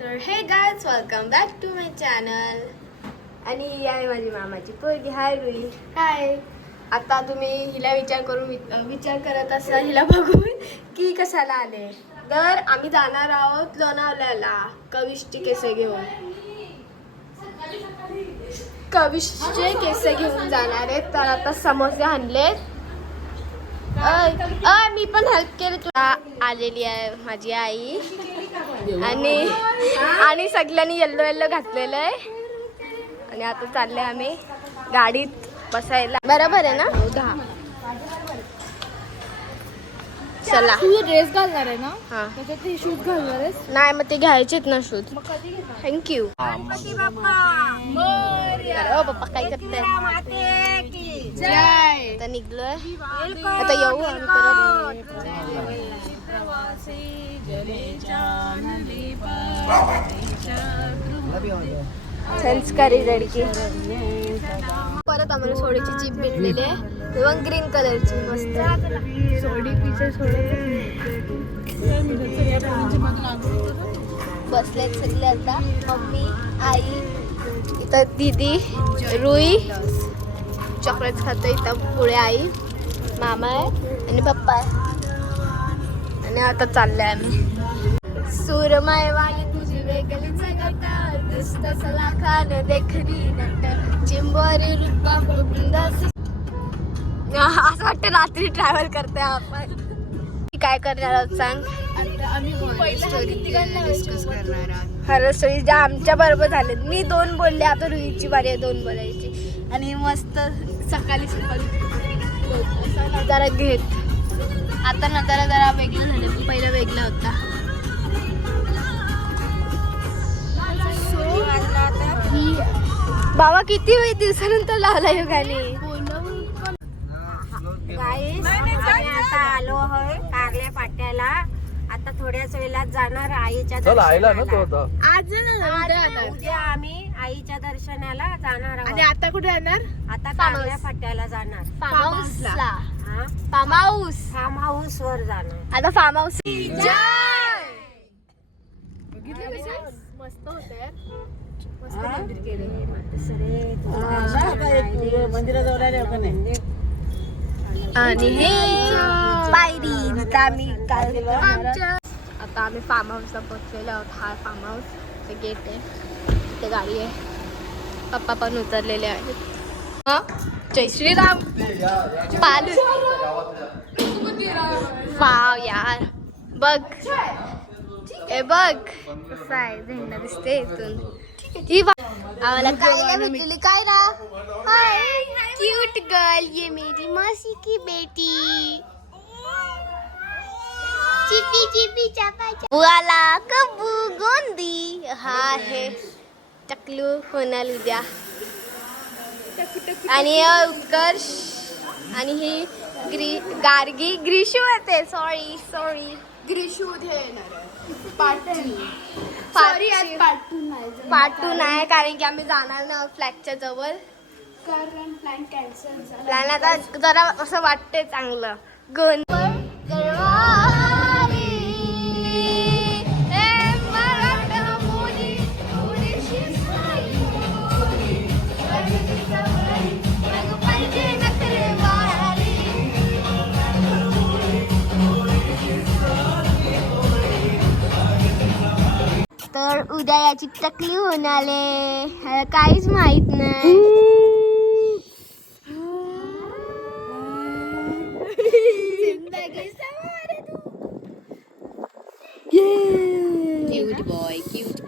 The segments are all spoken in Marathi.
तर hey guys welcome back to my channel. आणि ही आहे माझी मामाची पोरगी. हाय रुई. हाय. आता तुम्ही हिला विचार करत असाल हिला बघून की कशाला आले. तर आम्ही जाणार आहोत लोणावळ्याला कविशचे केस घेऊन. कविशचे केस घेऊन जाणार आहेत. तर आता समोसे आणलेत. मी पण हेल्प केली. तुला आलेली आहे माझी आई आणि सगळ्यांनी येल्लो येल्लो घातलेलं आहे. आणि आता चालले आम्ही गाडीत बसायला. बरोबर आहे ना? 10. चला. तू ड्रेस घालणार आहे ना? हा. त्याच्यात ते शूज घालणार आहेस? नाही मग ते घ्यायचेत ना शूज. थँक्यू. पप्पा काय करताय? आता निघलोय. आता येऊ आम्ही परत. संस्कारी लडकी. परत आम्हाला सोडीची चिप भेटलेली आहे এবং ग्रीन कलरची मस्त. सोडी पिझ्झा बसलेत सगळे आता. मम्मी, आई, इथं दीदी, रुई चॉकलेट खातो. इथं पुढे आई, मामा आहे आणि पप्पा आहे. आणि आता चाललंय आम्ही. सूरमय वाली तुझी वेगळी जगता दुस्त सलाखान देखरी नट चिंबोरी रूपा बुंदास. असं वाटतं रात्री ट्रॅव्हल करते आपण. काय करणार आहोत सांग. हर स्टोरी ज्या आमच्या बरोबर झाले. मी 2 बोलले. आता रुईची बारी आहे 2 बोलायची. आणि मस्त सकाळी नजारा घेत. आता नजारा जरा वेगळं झालं. पहिलं वेगळा होता. बाबा किती दिवसानंतर लावला हे गाणी. आता आलो होय कारल्या पाट्याला. आता थोड्याच वेळात जाणार आईच्या आज उद्या आम्ही आईच्या दर्शनाला जाणार आहोत. आणि आता कुठे जाणार? आता कारल्या पाट्याला जाणार. फार्म हाऊस वर जाणार. आता फार्म हाऊस. मस्त होत यार. मस्त मंदिर केलं. आणि हे पायरी जिथं आम्ही काल आता आम्ही फार्म हाऊसला पोहोचलेलो आहोत. हा फार्म हाऊस गेट आहे. तिथे गाडी आहे. पप्पा पण उतरलेले आहेत. जय श्रीराम. पाल वाव यार. बघ हे बघ कसं आहे. झेंडा दिसते इथून. आम्हाला काय भेटलेली काय ना. हाय क्यूट गर्ल. ये मेरी मासी की बेटी चिपी चिपी चापा बुआला कब्बू गोंदी. हा आहे टकलू होणार उद्या. आणि उत्कर्ष आणि ही गार्गी ग्रीशू होते. सॉरी ग्रीशू पार्ट 2 नाही कारण की आम्ही जाणार ना फ्लॅगच्या जवळ. कारण प्लॅन कॅन्सल झाला. प्लॅन आता जरा असं वाटते चांगलं. गण तर उद्या याची टकली होणारे काहीच माहित नाही. Cute boy cute.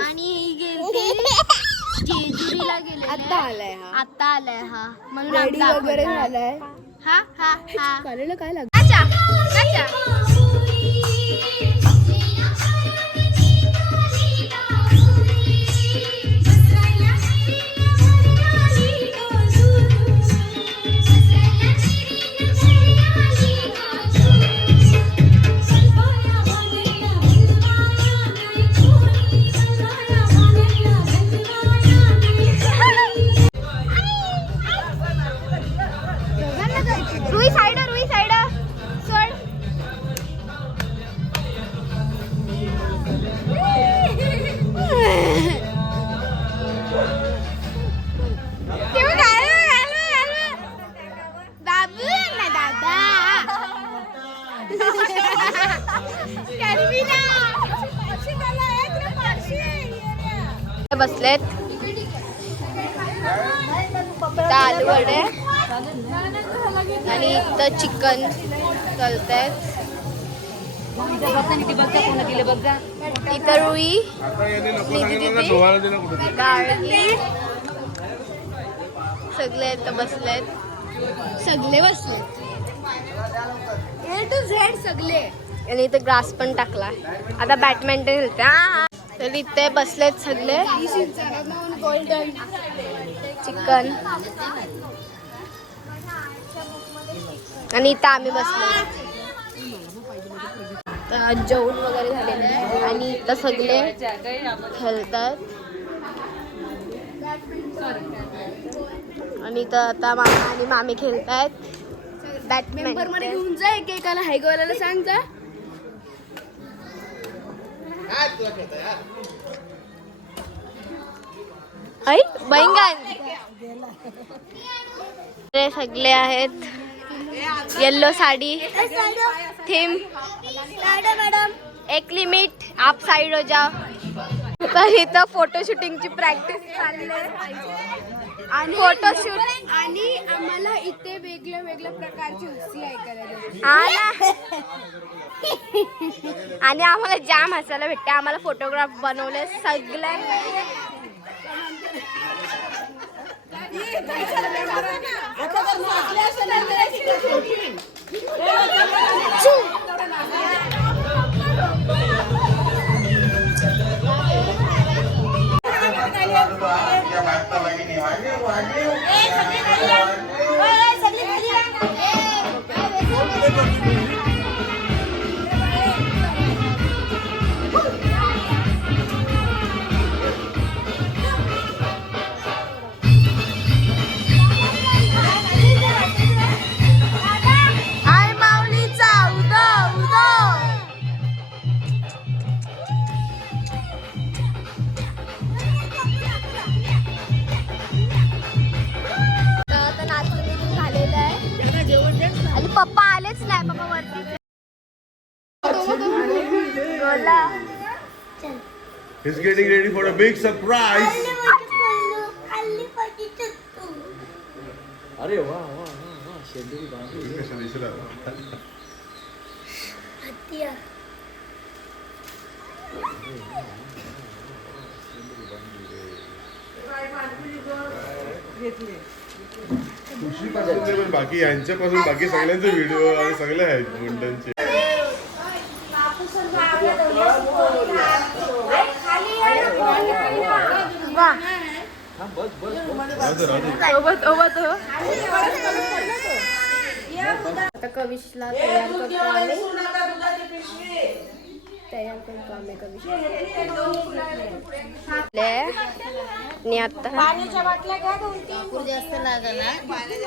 आणि जेजुरीला गेले. आता आलाय हा. म्हणून रेडी वगैरे झालाय. हा कॉलेजला काय लागतं. रुई साइड बसलेत आलू वडे आणि इथं चिकन तळतायत. इथं रुई डाळी सगळे इथं बसलेत. सगळे बसलेत A to Z सगळे. आणि इथं ग्रास पण टाकला. आता बॅडमिंटन खेळते. तर इथे बसलेत सगळे. चिकन आणि इथं आम्ही बसलो. तर जेवण वगैरे झालेलं आहे आणि इथं सगळे खेळतात. आणि इथं आता मामा आणि मामी खेळतायत बॅडमिंटन मध्ये. घेऊन जा एकेकाला हाय गोलाला सांग जा. ऐ बैंगन हे सगळे आहेत. Yellow sari theme. एक लिमिट आप साइड हो जाओ. तर इथं फोटो शूटिंगची प्रॅक्टिस चालली आणि फोटोशूट आणि आम्हाला इथे वेगळ्या वेगळ्या प्रकारची हुस्सी ऐकायला आणि आम्हाला जाम हसायला भेटते. आम्हाला फोटोग्राफ बनवले सगळे. पप्पा आलेच नाही. पप्पा वरती बोला. He's getting ready for a big surprise. अरे वाह वाह वाह शेंदुरी बांधली. कशा दिसला? खुशीपासून पण बाकी यांच्यापासून बाकी सगळ्यांचे व्हिडिओ आणि सगळे आहेत मुंडनचे. आता कविशला तयार करतो आम्ही. तयार करतो आम्ही कविश. आणि आता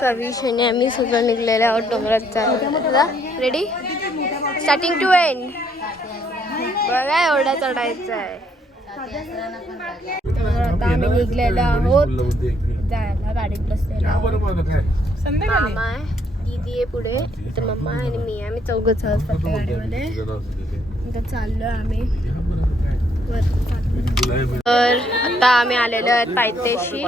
कविश आणि आम्ही सगळं निघलेलं आहोत डोंगरात. Ready starting to end. बघा एवढा चढायचं आहे. आता आम्ही निघलेलो आहोत जायला. गाडीत बसलेला मामा आहे, दीदी आहे पुढे, तर मम्मा आणि मी. आम्ही चौघच आहोत फक्त गाडीमध्ये. आता चाललोय आम्ही. तर आता आम्ही आलेलो आहेत पायथ्याशी.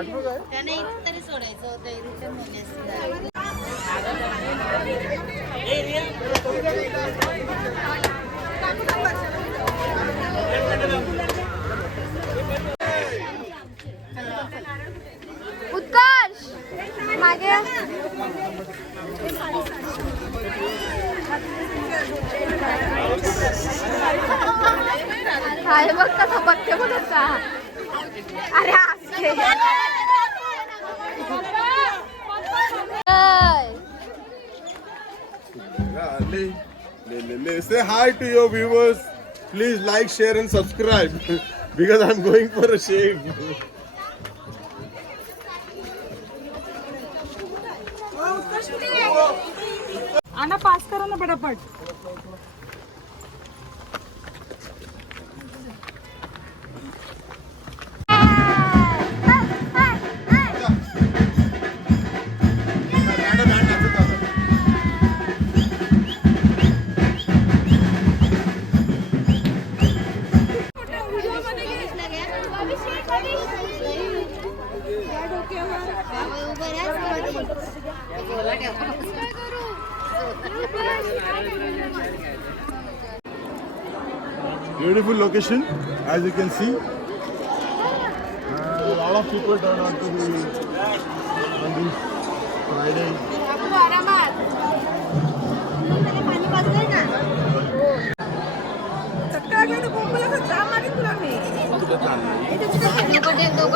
उत्कर्ष मागे हाय बघ कसा बघते बोलता. अरे असते Say hi to your viewers. Please like, share and subscribe because I'm going for a shave. आना पास करो ना फटाफट. Beautiful location, as you can see. A lot of people turn out to be on this Friday.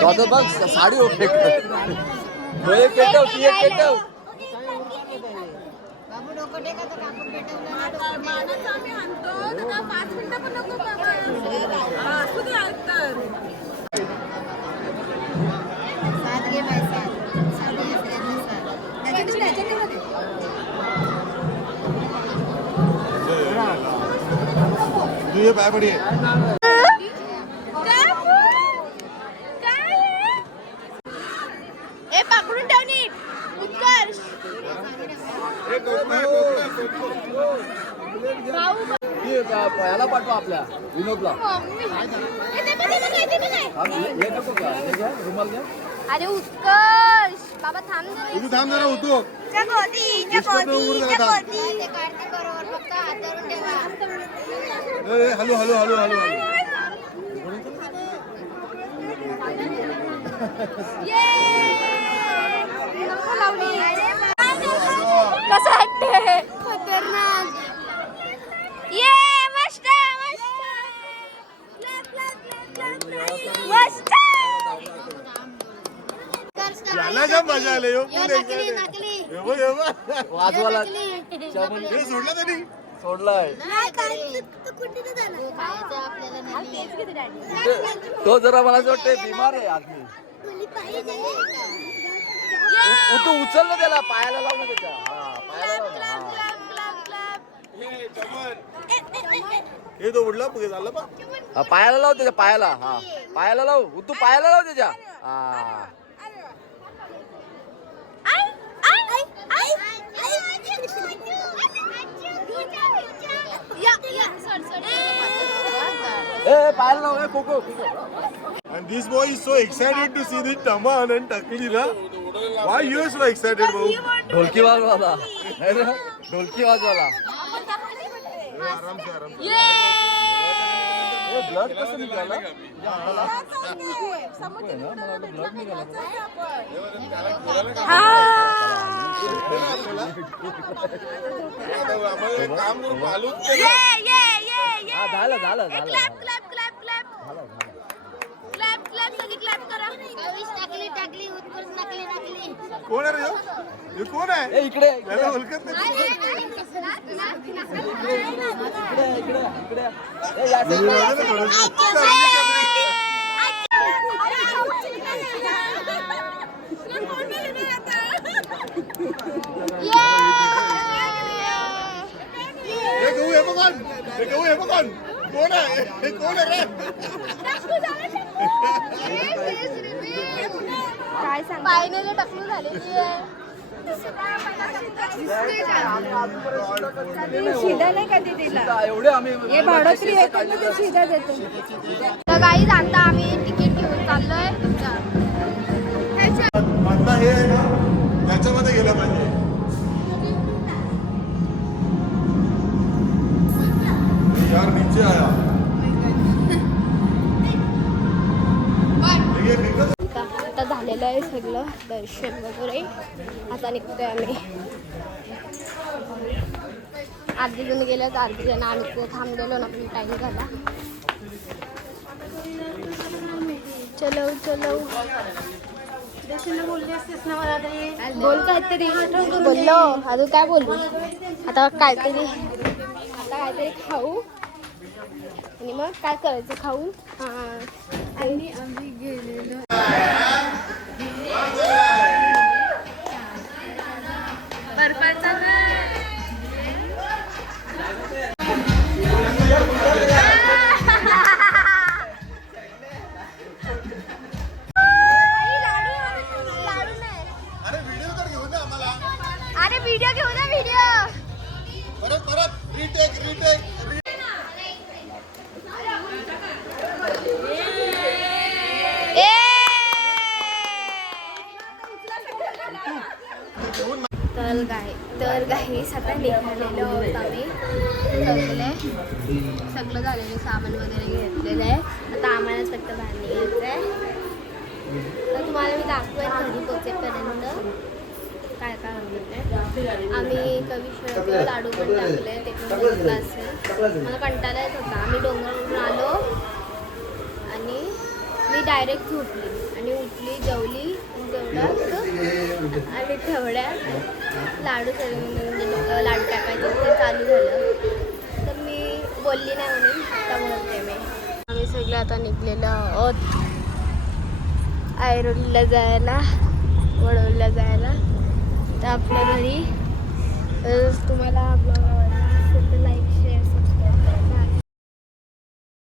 आता बघ साडी ओके डोळे पेटव ती एक पेटव बाबू डोकं टेका तर कापून पेटवलं मानाचं आम्ही आणतो तर 5 मिनिटं पण नको बाबा असू दे तर साथ घे बाई साथ तू ये पाय पडी ए पाकडून ठेव नीट उत्कर्ष याला पाठवा आपल्या विनोदला रुमाल घ्या अरे उत्कर्ष बाबा थांब तू थांब जरा होतो बरोबर फक्त हातावरून ठेवा hello hello hello hello hello कसं वाटतंय खतरनाक ये मस्त मस्त याला का मजा आली हो वाजवाला सोडलं तरी सोडलाय तो जरा मला असं वाटतंय बिमार आहे आदमी तू उचल ना त्याला पायाला लाव ना त्याच्या हा पायाला लाव ना हे तो उडला झालं पा हा पायाला लाव त्याच्या पायाला हा पायाला लाव तू पायाला लाव त्याच्या हा ए पायाला लाव cocoa And this boy is so excited to see the Taman and Taklila. Why you are so excited, bro? ढोलकी वाजवाला ढोलकी वाजवाला आराम से आराम से. ब्लड कसं निघाला आम्हाला काम करून चालूच केलं. हा झालं झालं झालं टाकली उत्कर्ष टाकली कोण आहे रे ह्यो? हे कोण आहे ए इकडे याला ओळखत नाही. इकडे इकडे ए या हे बघा ना थोडं. चालली करली. हे गहू हे बघून हे गहू हे बघून कोण आहे हे कोण आहे रे काय सांग फायनली टकलू झालेली आहे शिदा नाही कधी दिला एवढे आम्ही हे भाडोत्री येतात ना ते शिदा देतो तर गाईज आता आम्ही तिकीट घेऊन चाललोय आता हे आहे ना त्याच्यामध्ये गेलं पाहिजे यार नीचे आया आता झालेलं आहे सगळं दर्शन वगैरे आता निघतोय आम्ही अर्धी जण गेलो तर अर्धी जण आम्ही तिथे थांबलेलो ना पण टाईम झाला चलो चलो बोल काहीतरी बोललो अजून काय बोलू आता काहीतरी खाऊ आणि मग काय करायचं खाऊ आणि आम्ही गेलेलो बर्फाचा अरे व्हिडिओ घेऊ ना व्हिडिओ परत परत रिटेक रिटेक गाईस आता निघालेलो आहोत आम्ही सगळं झालेलं सामान वगैरे घेतलेलं आहे. आता आम्हालाच फक्त बाहेर निघायचं आहे. तर तुम्हाला मी दाखवेन घरी पोचेपर्यंत काय काय होतं. आम्ही कविश्वर लाडू पण टाकले, ते पण घेतलं असेल. मला कंटाळा येत होता. आम्ही डोंगरावरून आलो आणि मी डायरेक्ट झोपली आणि उठली, जेवली तेवढ्यात आणि तेवढ्यात लाडू म्हणजे लाडू टाकायचे ते चालू झालं. तर मी बोलली नाही म्हणून आता बोलते मी. आम्ही सगळे आता निघलेलो आहोत ऐरोलीला जायला, वडोलीला जायला. तर आपल्या घरी तुम्हाला